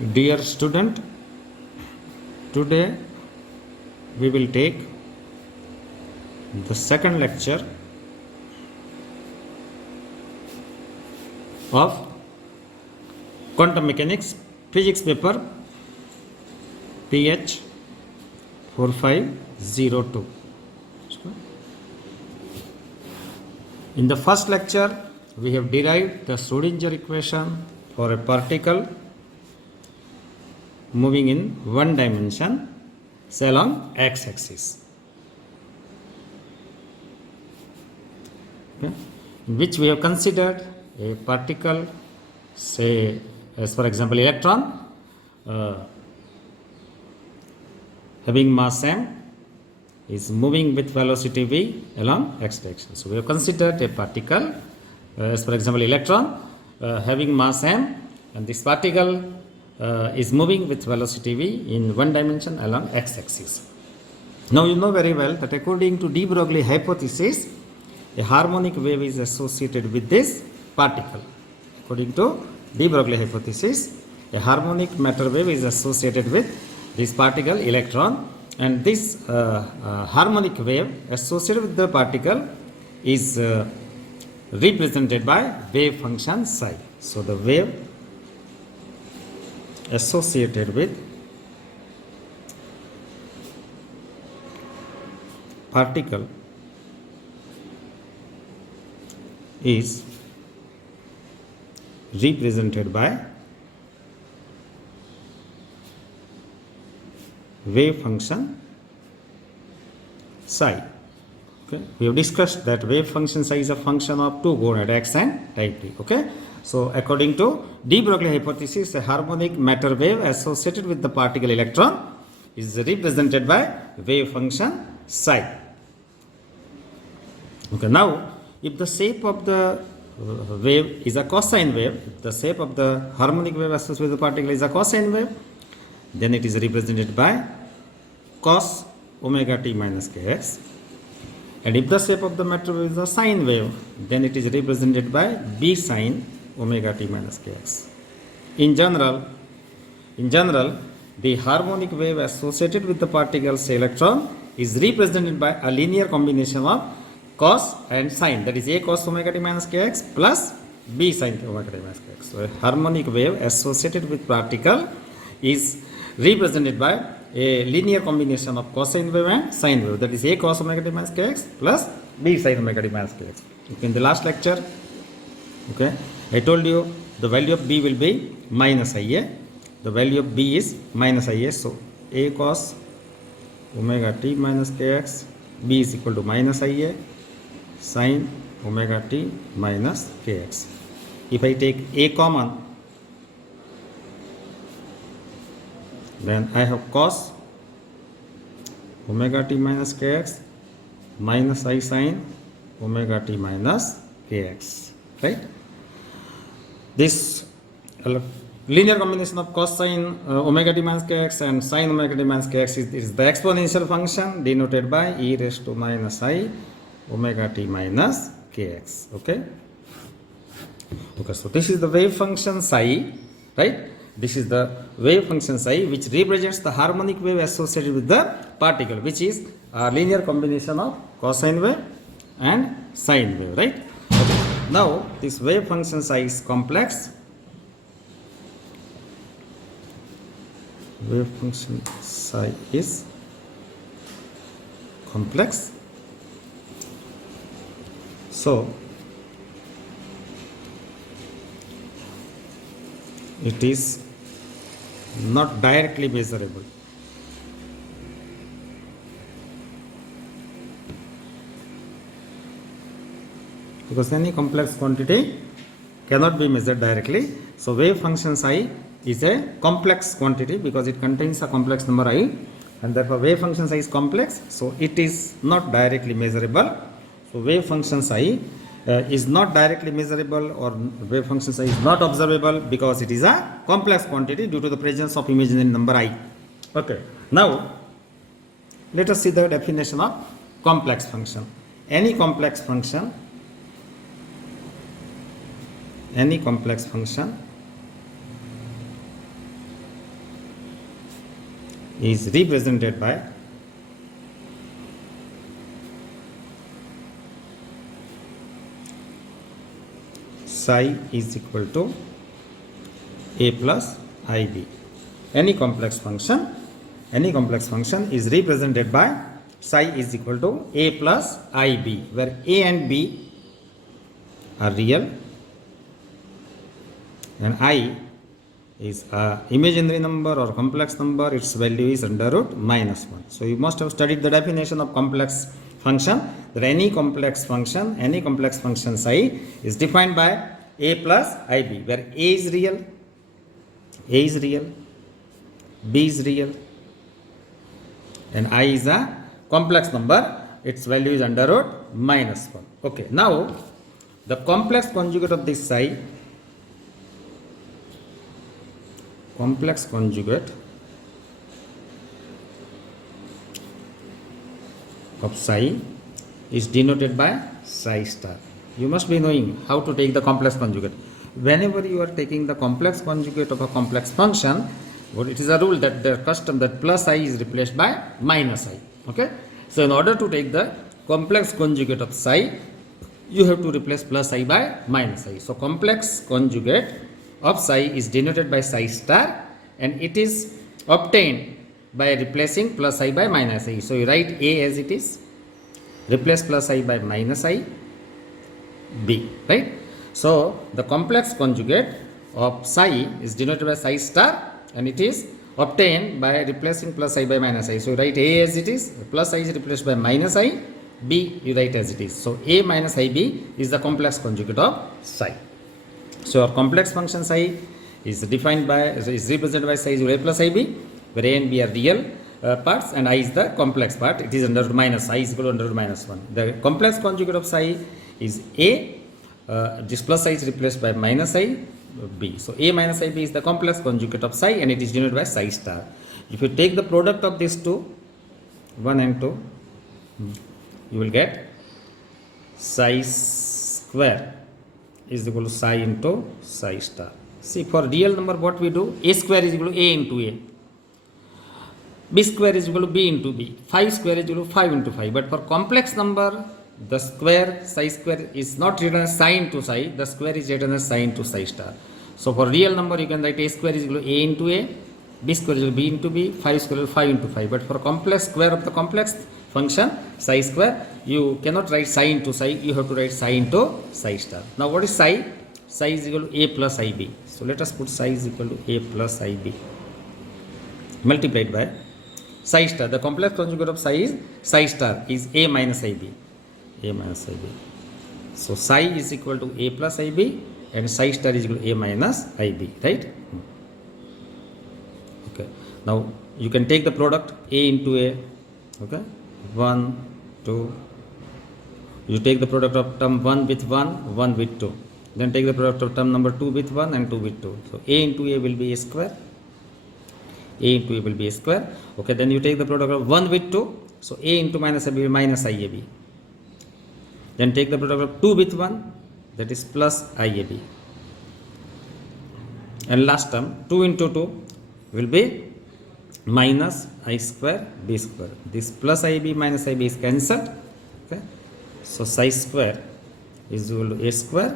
Dear student, today we will take the second lecture of quantum mechanics physics paper PH 4502. In the first lecture we have derived the Schrodinger equation for a particle moving in one dimension, say along x-axis, okay, in which we have considered a particle, say as for example electron, having mass m, is moving with velocity v along x direction. So we have considered a particle, as for example electron, having mass m, and this particle is moving with velocity v in one dimension along x-axis. Now you know very well that according to de Broglie hypothesis, a harmonic wave is associated with this particle. According to de Broglie hypothesis, a harmonic matter wave is associated with this particle electron, and this harmonic wave associated with the particle is represented by wave function psi. So the wave associated with particle is represented by wave function psi. Okay, we have discussed that wave function psi is a function of two coordinate x and type t. Okay, so according to de Broglie hypothesis, a harmonic matter wave associated with the particle electron is represented by wave function psi. Okay, now if the shape of the wave is a cosine wave, if the shape of the harmonic wave associated with the particle is a cosine wave, then it is represented by cos omega t minus kx. And if the shape of the matter wave is a sine wave, then it is represented by b sine omega t minus kx. In general, the harmonic wave associated with the particle, say electron, is represented by a linear combination of cos and sine, that is a cos omega t minus kx plus b sine omega t minus kx. So a harmonic wave associated with particle is represented by a linear combination of cosine wave and sine wave, that is a cos omega t minus kx plus b sine omega t minus kx. Okay, in the last lecture, okay, I told you the value of b will be minus ia. The value of b is minus ia. So a cos omega t minus kx, b is equal to minus ia sine omega t minus kx. If I take a common, then I have cos omega t minus kx minus I sine omega t minus kx, right? This linear combination of cos sine omega t minus kx and sine omega t minus kx is the exponential function denoted by e raised to minus I omega t minus kx. Okay, so this is the wave function psi, right? This is the wave function psi which represents the harmonic wave associated with the particle, which is a linear combination of cosine wave and sine wave, right? Okay. Now this wave function psi is complex. Wave function psi is complex. So it is not directly measurable. Because any complex quantity cannot be measured directly. So wave function psi is a complex quantity because it contains a complex number I, and therefore wave function psi is complex, so it is not directly measurable. So wave function psi is not directly measurable, or wave function psi is not observable because it is a complex quantity due to the presence of imaginary number I. Okay, now let us see the definition of complex function. Any complex function is represented by psi is equal to a plus ib. Any complex function is represented by psi is equal to a plus ib, where a and b are real and I is a imaginary number or complex number. Its value is under root minus 1. So you must have studied the definition of complex function, that any complex function psi is defined by a plus ib, where a is real, b is real and I is a complex number. Its value is under root minus 1. Okay, now the complex conjugate of this psi, complex conjugate of psi is denoted by psi star. You must be knowing how to take the complex conjugate. Whenever you are taking the complex conjugate of a complex function, well, it is a rule that the custom that plus I is replaced by minus I. Okay, so in order to take the complex conjugate of psi, you have to replace plus I by minus I. So complex conjugate of psi is denoted by psi star and it is obtained by replacing plus I by minus I. So you write A as it is, replace plus I by minus I, B, right? So the complex conjugate of psi is denoted by psi star and it is obtained by replacing plus I by minus I. So you write A as it is, plus I is replaced by minus I, B you write as it is. So A minus IB is the complex conjugate of psi. So our complex function psi is defined by, is represented by psi is A plus IB, where A and B are real parts and I is the complex part. It is under root minus, I is equal to under root minus 1. The complex conjugate of psi is A, this plus I is replaced by minus I, B. So A minus IB is the complex conjugate of psi and it is denoted by psi star. If you take the product of these two, 1 and 2, you will get psi square is equal to psi into psi star. See, for real number what we do, a square is equal to a into a, b square is equal to b into b, 5 square is equal to 5 into 5. But for complex number, the square, psi square is not written as psi into psi, the square is written as psi into psi star. So for real number you can write a square is equal to a into a, b square is equal to b into b, 5 square is equal to 5 into 5. But for complex square of the complex function psi square, you cannot write psi into psi, you have to write psi into psi star. Now what is psi? Psi is equal to a plus ib. So let us put psi is equal to a plus ib multiplied by psi star. The complex conjugate of psi is psi star is a minus ib, a minus ib. So psi is equal to a plus ib and psi star is equal to a minus ib, right? Okay. Now you can take the product a into a. Okay. 1, 2. You take the product of term 1 with 1, 1 with 2. Then take the product of term number 2 with 1 and 2 with 2. So a into a will be a square. A into a will be a square. Okay, then you take the product of 1 with 2. So a into minus a will be minus iab. Then take the product of 2 with 1, that is plus iab. And last term 2 into 2 will be minus I square b square. This plus ib minus ib is cancelled. Okay, so psi square is equal to a square.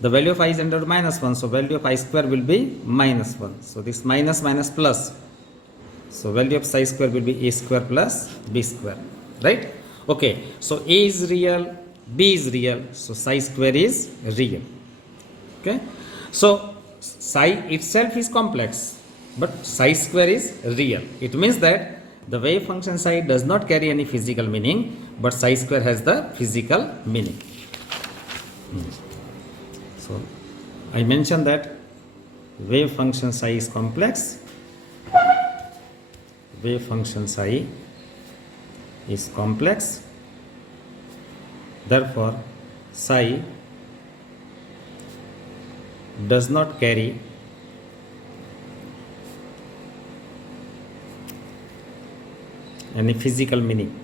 The value of I is under minus 1, so value of I square will be minus 1. So this minus minus plus, so value of psi square will be a square plus b square, right? Okay, so a is real, b is real, so psi square is real. Okay, so psi itself is complex, but psi square is real. It means that the wave function psi does not carry any physical meaning, but psi square has the physical meaning. So I mentioned that wave function psi is complex. Wave function psi is complex. Therefore, psi does not carry any physical meaning.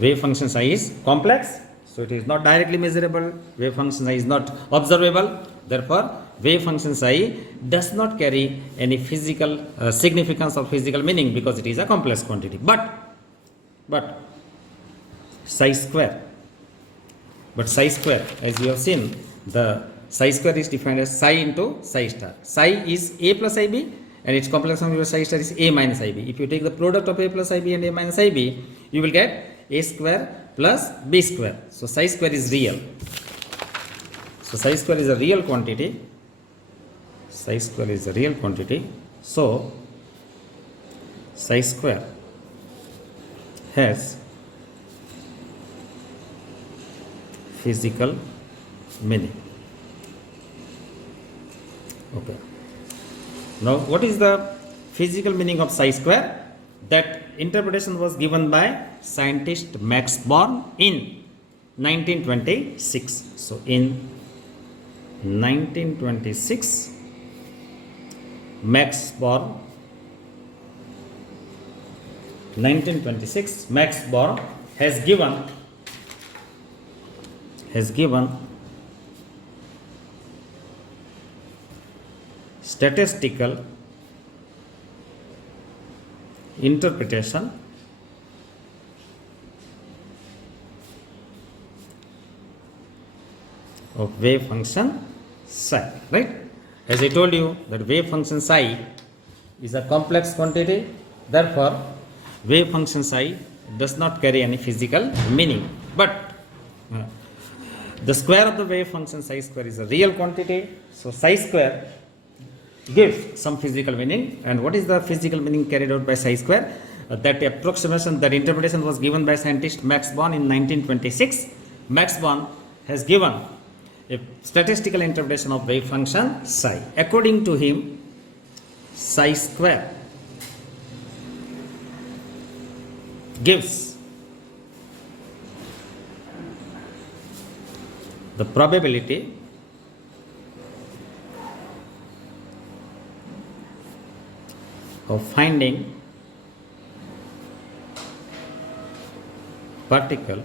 Wave function psi is complex, So it is not directly measurable. Wave function psi is not observable. Therefore, wave function psi does not carry any physical significance or physical meaning because it is a complex quantity. But psi square. But psi square, as you have seen, the psi square is defined as psi into psi star. Psi is a plus ib and its complex sum of psi star is a minus ib. If you take the product of a plus ib and a minus ib, you will get a square plus b square. So psi square is real. So psi square is a real quantity. Psi square is a real quantity. So psi square has physical meaning. Okay. Now, what is the physical meaning of psi square? That interpretation was given by scientist Max Born in 1926. So, in 1926, Max Born 1926 Max Born has given statistical interpretation of wave function psi, right? As I told you that wave function psi is a complex quantity, therefore wave function psi does not carry any physical meaning, but the square of the wave function psi square is a real quantity, so psi square gives some physical meaning. And what is the physical meaning carried out by psi square? That approximation, that interpretation was given by scientist Max Born in 1926. Max Born has given a statistical interpretation of wave function psi. According to him, psi square gives the probability of finding particle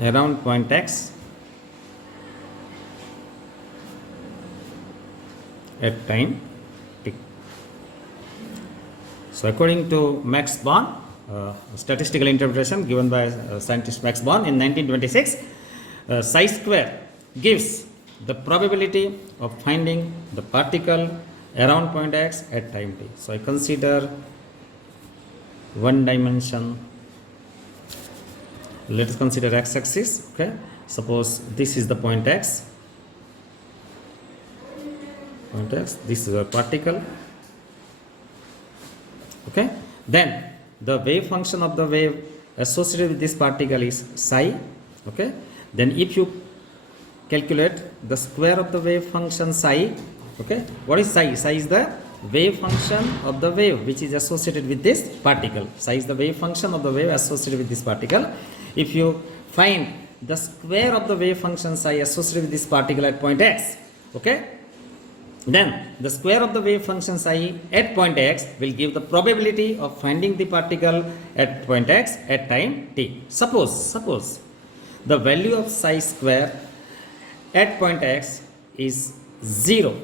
around point x at time t. So according to Max Born, statistical interpretation given by scientist Max Born in 1926, psi square gives the probability of finding the particle around point x at time t. So I consider one dimension. Let us consider x-axis. Okay, suppose this is the point x. Point x. This is a particle. Okay. Then the wave function of the wave associated with this particle is psi. Okay. Then if you calculate the square of the wave function psi. Okay, what is psi? Psi is the wave function of the wave which is associated with this particle. Psi is the wave function of the wave associated with this particle. If you find the square of the wave function psi associated with this particle at point x, okay, then the square of the wave function psi at point x will give the probability of finding the particle at point x at time t. Suppose the value of psi square at point x is 0.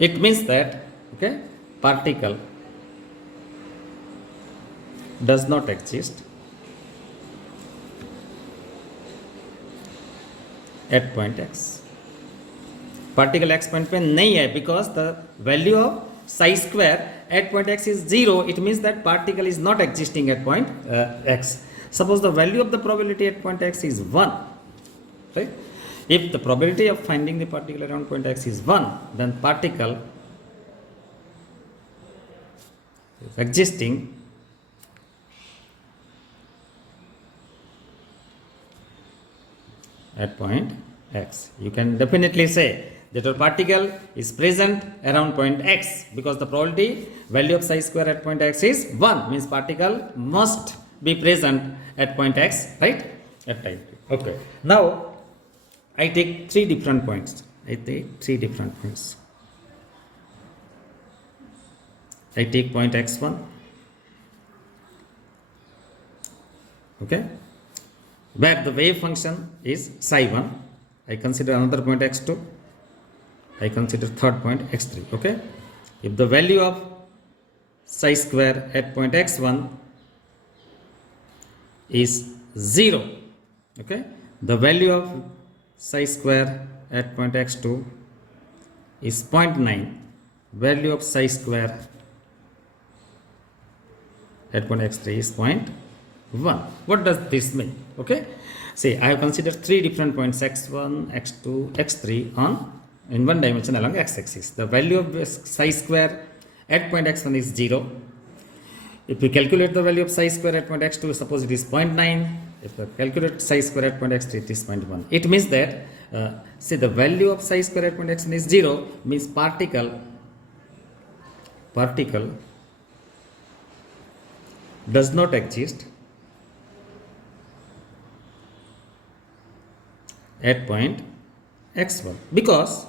It means that, okay, particle does not exist at point x. Particle x point पे नहीं है because the value of psi square at point x is 0. It means that particle is not existing at point x. Suppose the value of the probability at point x is 1, right? If the probability of finding the particle around point x is 1, then particle is existing at point x. You can definitely say that a particle is present around point x because the probability value of psi square at point x is 1, means particle must be present at point x, right, at time t. Okay, now I take three different points. I take point x1, Okay, where the wave function is psi 1, I consider another point x2, I consider third point x3. Okay, if the value of psi square at point x1 is 0, okay, the value of psi square at point x2 is 0.9, value of psi square at point x3 is 0.1. What does this mean? Okay, see, I have considered three different points x1, x2, x3 on in one dimension along x-axis. The value of psi square at point x1 is 0. If we calculate the value of psi square at point x2, suppose it is 0.9. If we calculate psi square at point x3, it is 0.1. It means that, see, the value of psi square at point x1 is 0, means particle does not exist at point x1, because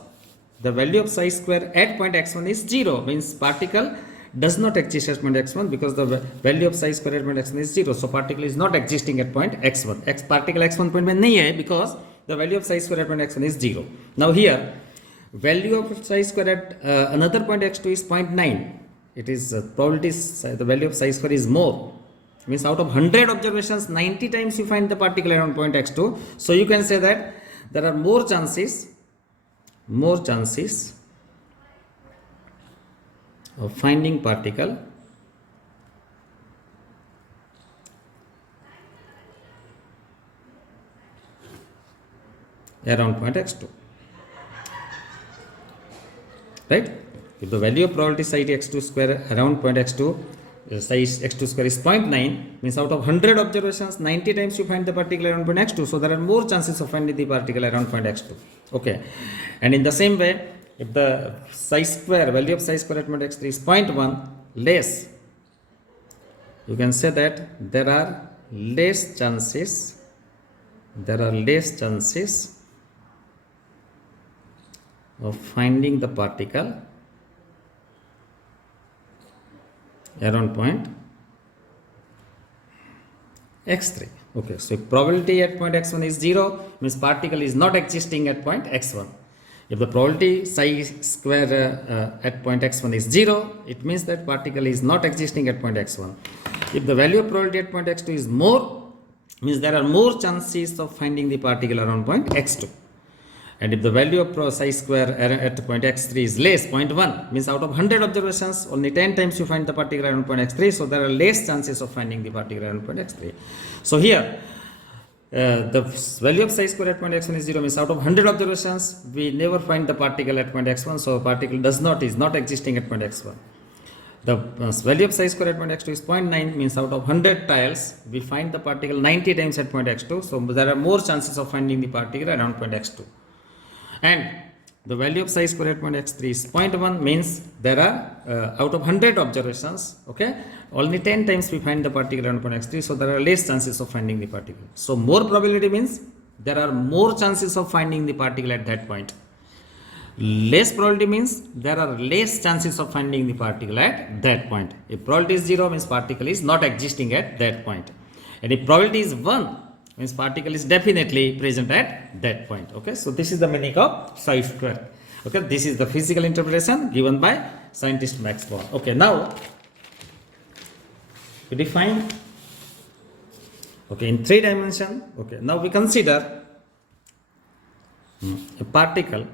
the value of psi square at point x1 is 0, means particle does not exist at point x1, because the value of psi square at point x1 is 0. So particle is not existing at point x1. Particle x1 point में नहीं है, because the value of psi square at point x1 is 0. Now here, value of psi square at another point x2 is 0.9. It is probability, the value of psi square is more. Means out of 100 observations, 90 times you find the particle around point x2. So you can say that there are more chances of finding particle around point x2, right? If the value of probability psi x2 square around point x2, psi x2 square is 0.9, means out of 100 observations, 90 times you find the particle around point x2. So there are more chances of finding the particle around point x2. Okay, and in the same way, if the psi square, value of psi square at point x3 is 0.1 less, you can say that there are less chances of finding the particle around point x3. Okay, so if probability at point x1 is 0, means particle is not existing at point x1. If the probability psi square at point x1 is 0, it means that particle is not existing at point x1. If the value of probability at point x2 is more, means there are more chances of finding the particle around point x2. And if the value of psi square at point x3 is less, 0.1, means out of 100 observations, only 10 times you find the particle around point x3. So there are less chances of finding the particle around point x3. So here, the value of psi square at point x1 is 0, means out of 100 observations, we never find the particle at point x1. So particle is not existing at point x1. The value of psi square at point x2 is 0.9, means out of 100 trials, we find the particle 90 times at point x2. So there are more chances of finding the particle around point x2. And the value of psi square at point x3 is 0.1, means there are out of 100 observations, okay, only 10 times we find the particle around point x3. So there are less chances of finding the particle. So more probability means there are more chances of finding the particle at that point. Less probability means there are less chances of finding the particle at that point. If probability is 0, means particle is not existing at that point. And if probability is 1, means particle is definitely present at that point. Okay, so this is the meaning of psi square. Okay, this is the physical interpretation given by scientist Max Born. Okay, now we define, okay, in 3 dimension. Okay, now we consider a particle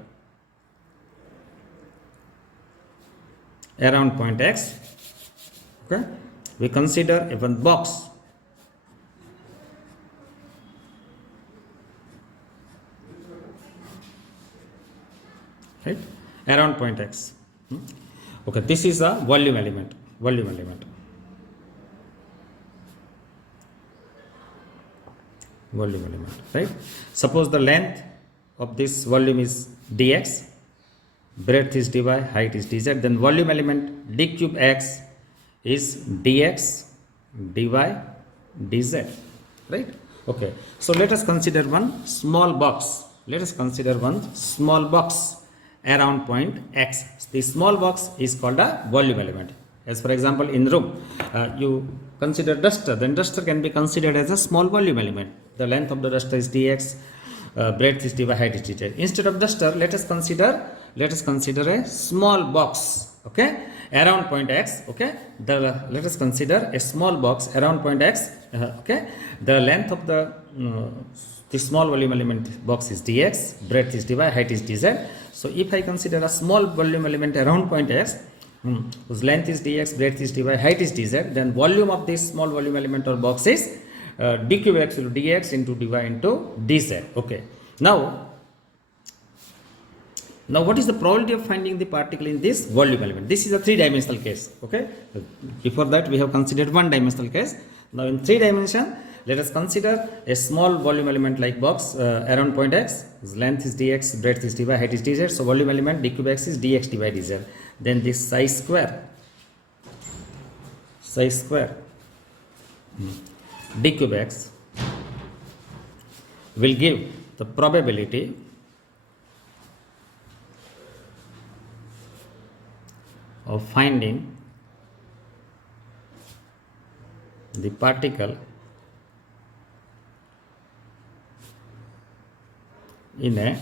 around point x. Okay, we consider a one box right around point x. Okay, this is a volume element. Right? Suppose the length of this volume is dx, breadth is dy, height is dz, then volume element d cube x is dx dy dz, right? Okay, so let us consider one small box around point x. This small box is called a volume element. As for example, in room, you consider duster, then duster can be considered as a small volume element. The length of the duster is dx, breadth is dy, height is dz. Instead of duster, let us consider a small box, okay, around point x, okay. Let us consider a small box around point x, okay. The length of the small volume element box is dx, breadth is dy, height is dz. So if I consider a small volume element around point x, whose length is dx, breadth is dy, height is dz, then volume of this small volume element or box is d cube x into dx into dy into dz. Okay. Now what is the probability of finding the particle in this volume element? This is a three-dimensional case. Okay. Before that we have considered one-dimensional case. Now in three dimension, let us consider a small volume element like box around point x, whose length is dx, breadth is dy, height is dz. So volume element d cube x is dx dy dz. Then this psi square d cube x will give the probability of finding the particle in a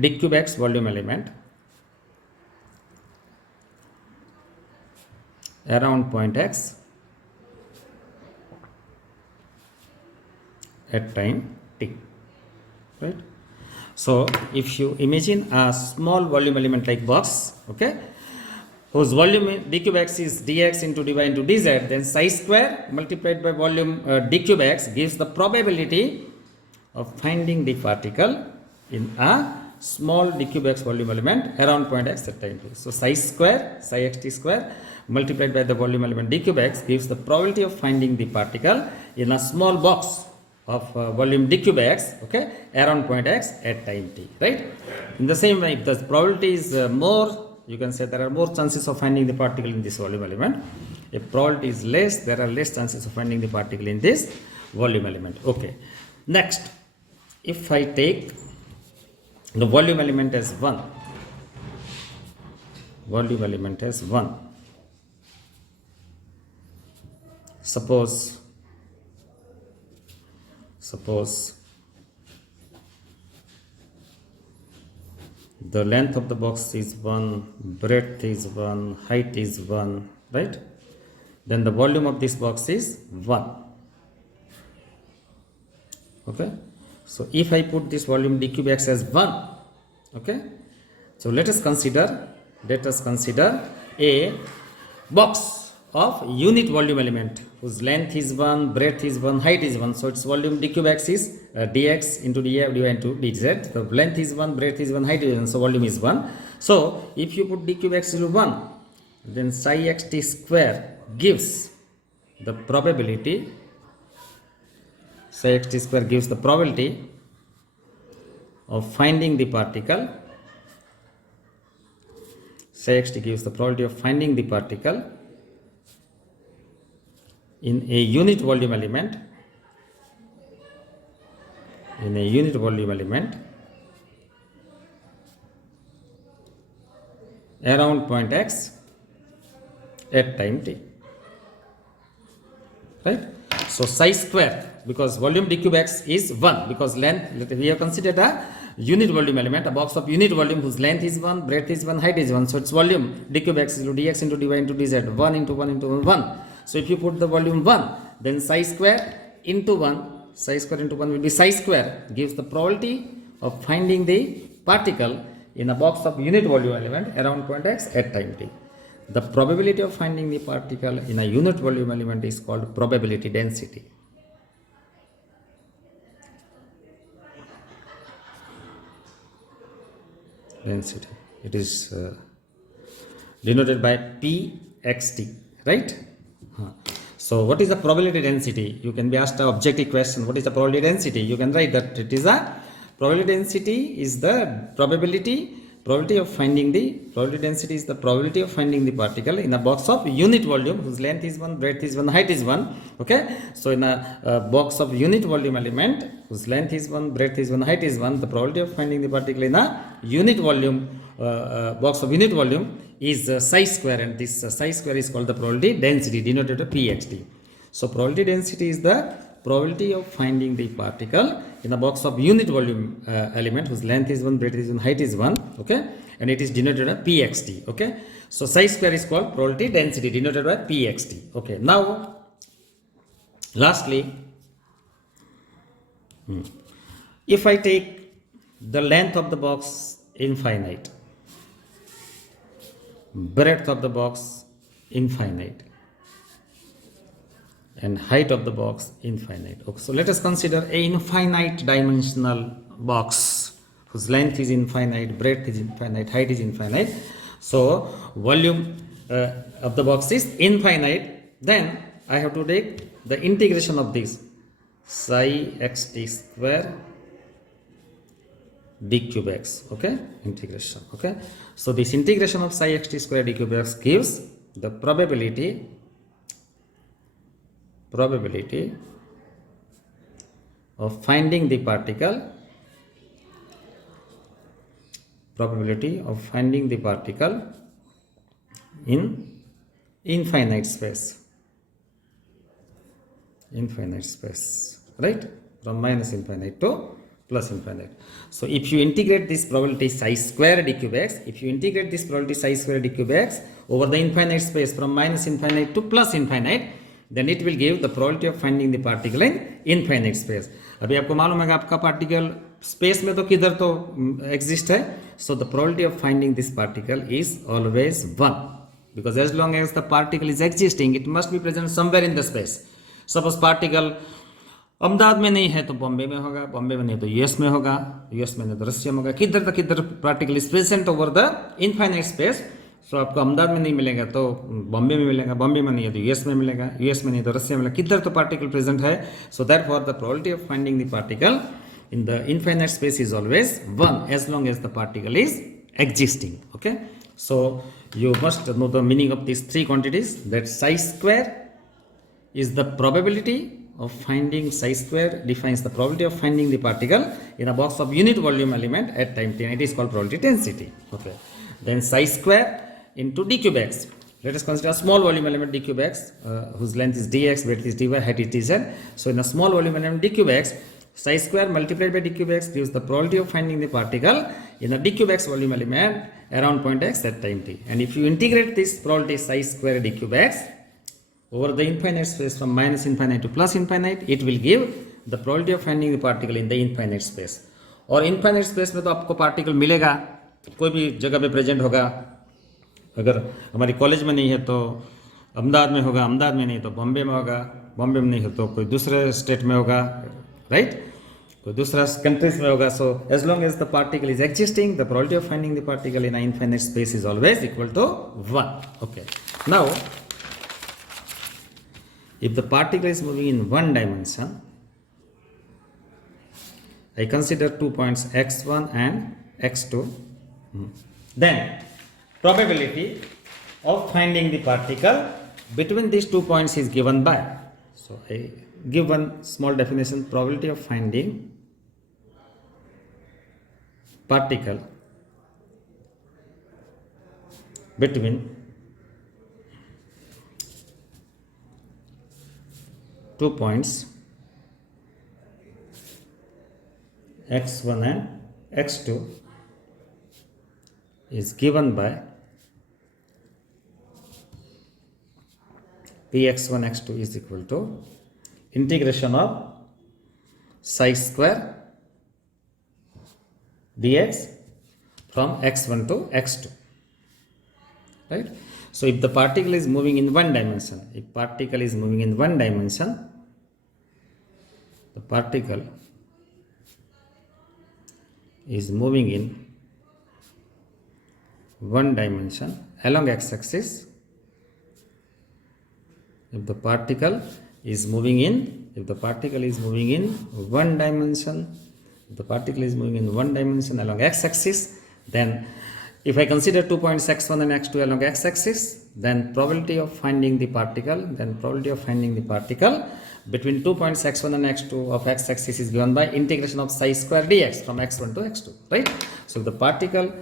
d cube x volume element around point x at time t, right? So if you imagine a small volume element like box, okay, whose volume d cube x is dx into dy into dz, then psi square multiplied by volume d cube x gives the probability of finding the particle in a small d cube x volume element around point x at time t. So psi square, psi xt square multiplied by the volume element d cube x gives the probability of finding the particle in a small box of volume d cube x, okay, around point x at time t, right? In the same way, if the probability is more, you can say there are more chances of finding the particle in this volume element. If probability is less, there are less chances of finding the particle in this volume element. Okay. Next, if I take the volume element as 1, suppose the length of the box is 1, breadth is 1, height is 1, right? Then the volume of this box is 1. Okay. So if I put this volume d cube x as 1, okay. So let us consider a box of unit volume element whose length is 1, breadth is 1, height is 1. So its volume d cube x is dx into dy into dz. The length is 1, breadth is 1, height is 1. So volume is 1. So if you put d cube x into 1, then psi xt square gives the probability. Psi xt square gives the probability of finding the particle. Psi xt gives the probability of finding the particle in a unit volume element around point x at time t, right? So psi square, because volume d cube x is 1, because length, we have considered a unit volume element, a box of unit volume whose length is 1, breadth is 1, height is 1. So its volume d cube x is dx into dy into dz, 1 into 1 into 1. So if you put the volume 1, then psi square into 1 will be psi square, gives the probability of finding the particle in a box of unit volume element around point x at time t. The probability of finding the particle in a unit volume element is called probability density. It is denoted by pxt, right? So what is the probability density? You can be asked an objective question. What is the probability density? You can write that it is a probability density is the probability of finding the probability density is the probability of finding the particle in a box of unit volume whose length is 1, breadth is 1, height is 1. Okay. So in a box of unit volume element whose length is 1, breadth is 1, height is 1, the probability of finding the particle in a unit volume box of unit volume is psi square, and this psi square is called the probability density, denoted by pxt. So probability density is the probability of finding the particle in a box of unit volume element whose length is 1, breadth is 1, height is 1, okay, and it is denoted by pxt, okay. So psi square is called probability density, denoted by pxt, okay. Now lastly, if I take the length of the box infinite, breadth of the box infinite, and height of the box infinite. Okay, so let us consider a infinite dimensional box whose length is infinite, breadth is infinite, height is infinite. So volume of the box is infinite. Then I have to take the integration of this psi xt square d cube x, okay, integration, okay. So this integration of psi xt square d cube x gives the probability of finding the particle, in infinite space, right, from minus infinite to plus infinite. So if you integrate this probability psi square d cube x, over the infinite space from minus infinite to plus infinite, then it will give the probability of finding the particle in infinite space. अभी आपको मालूम है कि आपका particle space में तो किधर तो एग्जिस्ट है, so the probability of finding this particle is always 1, because as long as the particle is existing, it must be present somewhere in the space. Suppose particle Ahmedabad में नहीं है तो बॉम्बे में होगा, बॉम्बे में नहीं तो यूएस में होगा, यूएस में नहीं तो रशिया में होगा, किधर particle is present over the infinite space. So आपको अहमदाबाद में नहीं मिलेगा तो बॉम्बे में मिलेगा, बॉम्बे में नहीं है तो यूएस में मिलेगा, यूएस में नहीं तो रशिया में मिलेगा, किधर तो पार्टिकल प्रेजेंट है. So that for the probability of finding the particle in the infinite space is always 1 as long as the particle is existing, okay. So you must know the meaning of these three quantities, that psi square is the probability of finding, psi square defines the probability of finding the particle in a box of unit volume element at time t, and it is called probability density, okay. Then psi square into d cube x, let us consider a small volume element d cube x whose length is dx, breadth is dy, height is dz. So in a small volume element d cube x, psi square multiplied by d cube x gives the probability of finding the particle in a d cube x volume element around point x at time t. And if you integrate this probability psi square d cube x over the infinite space from minus infinite to plus infinite, it will give the probability of finding the particle in the infinite space. और infinite space में तो आपको particle मिलेगा, कोई भी जगह पे present होगा. अगर हमारी कॉलेज में नहीं है तो अहमदाबाद में होगा, अहमदाबाद में नहीं तो बॉम्बे में होगा, बॉम्बे में नहीं हो तो कोई दूसरे स्टेट में होगा, राइट, कोई दूसरा कंट्रीज में होगा. So as long as the particle is existing, the probability of finding the particle in infinite space is always equal to 1, okay. Now if the particle is moving in one dimension, I consider 2 points x1 and x2, then probability of finding the particle between these 2 points is given by, so I give one small definition, probability of finding particle between two points x1 and x2 is given by px1 x2 is equal to integration of psi square dx from x1 to x2, right. So if the particle is moving in one dimension, the particle is moving in one dimension along x-axis. If the particle is moving in one dimension along x-axis, then if I consider 2 points x1 and x2 along x-axis, then probability of finding the particle between 2 points x1 and x2 of x-axis is given by integration of psi square dx from x1 to x2, right. So if the particle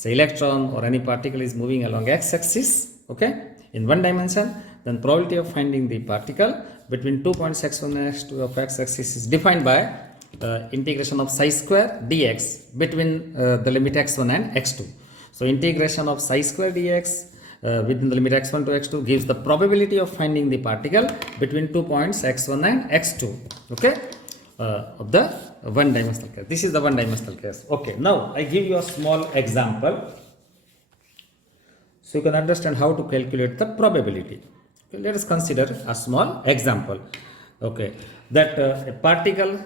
say electron or any particle is moving along x-axis, okay, in one dimension, then probability of finding the particle between 2 points x1 and x2 of x-axis is defined by integration of psi square dx between the limit x1 and x2. So integration of psi square dx within the limit x1 to x2 gives the probability of finding the particle between 2 points x1 and x2, okay, of the one dimensional case. This is the one dimensional case. Okay, now I give you a small example so you can understand how to calculate the probability. Okay, let us consider a small example. Okay, that a particle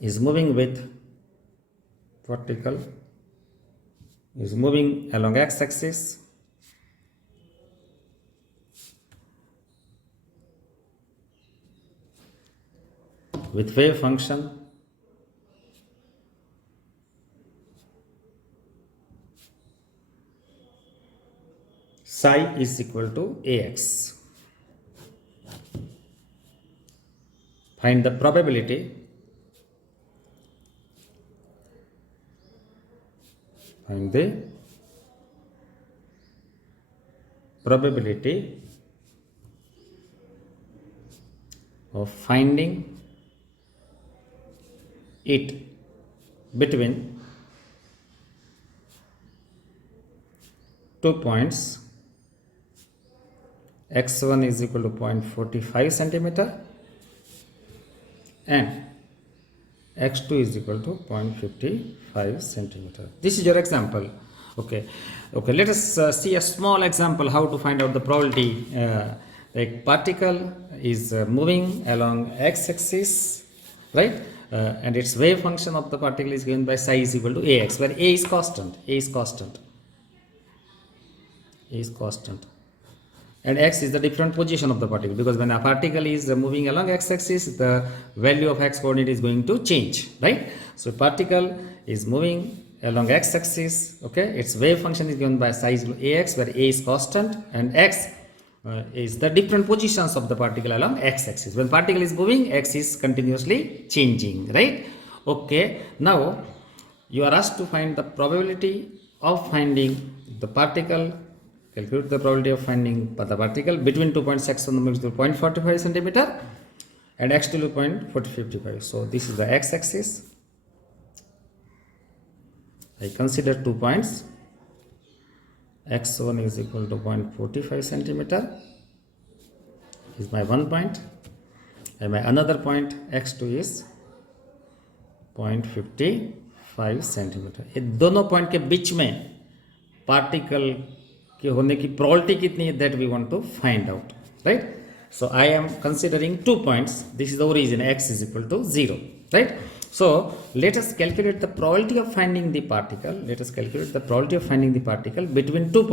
is moving along x-axis with wave function psi is equal to ax. Find the probability of finding it between 2 points x1 is equal to 0.45 centimeter and x2 is equal to 0.55 centimeter. This is your example. Okay, let us see a small example how to find out the probability. A particle is moving along x-axis, right, and its wave function of the particle is given by psi is equal to ax, where a is constant and x is the different position of the particle, because when a particle is moving along x-axis, the value of x coordinate is going to change, right? So particle is moving along x-axis, okay, its wave function is given by psi is equal to ax, where a is constant and x is the different positions of the particle along x-axis. When particle is moving, x is continuously changing, right? Okay, now you are asked to find the probability of finding the particle. Calculate the probability of finding the particle between 2 points x1 to 0.45 centimeter and x2 to 0.455. So this is the x-axis. I consider 2 points. x1 is equal to 0.45 centimeter is my one point, and my another point x2 is 0.55 centimeter. ये दोनों point के बीच में particle के होने की probability कितनी है, that we want to find out, right? So I am considering 2 points. This is the origin, x is equal to 0, right? So let us calculate the probability of finding the particle. Between 2 points